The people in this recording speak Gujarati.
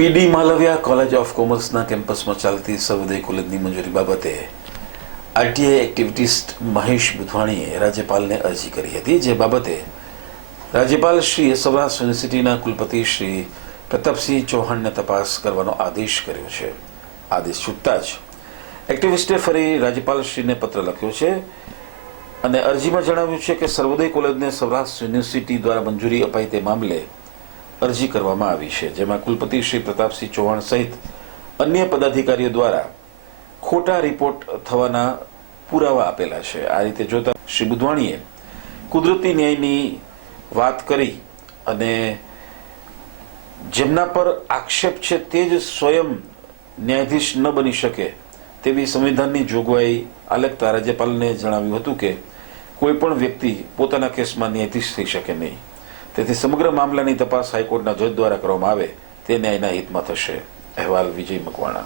પીડી માલવિયા કોલેજ ઓફ કોમર્સના કેમ્પસમાં ચાલતી સર્વોદય કોલેજની મંજૂરી બાબતે આરટીઆઈ એક્ટિવિટીસ્ટ મહેશ બુધવાણીએ રાજ્યપાલને અરજી કરી હતી. જે બાબતે રાજ્યપાલ શ્રીએ સૌરાષ્ટ્ર યુનિવર્સિટીના કુલપતિ શ્રી પ્રતાપસિંહ ચૌહાણને તપાસ કરવાનો આદેશ કર્યો છે. આદેશ છૂટતા જ એક્ટિવિસ્ટે ફરી રાજ્યપાલશ્રીને પત્ર લખ્યો છે અને અરજીમાં જણાવ્યું છે કે સર્વોદય કોલેજને સૌરાષ્ટ્ર યુનિવર્સિટી દ્વારા મંજૂરી અપાઈ તે મામલે અરજી કરવામાં આવી છે, જેમાં કુલપતિ શ્રી પ્રતાપસિંહ ચૌહાણ સહિત અન્ય પદાધિકારીઓ દ્વારા ખોટા રિપોર્ટ થવાના પુરાવા આપેલા છે. આ રીતે જોતા શ્રી બુધવાણીએ કુદરતી ન્યાયની વાત કરી અને જેમના પર આક્ષેપ છે તે જ સ્વયં ન્યાયાધીશ ન બની શકે તેવી સંવિધાનની જોગવાઈ આલગતા રાજ્યપાલને જણાવ્યું હતું કે કોઈ પણ વ્યક્તિ પોતાના કેસમાં ન્યાયાધીશ થઈ શકે નહીં. તેથી સમગ્ર મામલાની તપાસ હાઈકોર્ટના જજ દ્વારા કરવામાં આવે તે ન્યાયના હિતમાં થશે. અહેવાલ વિજય મકવાણા.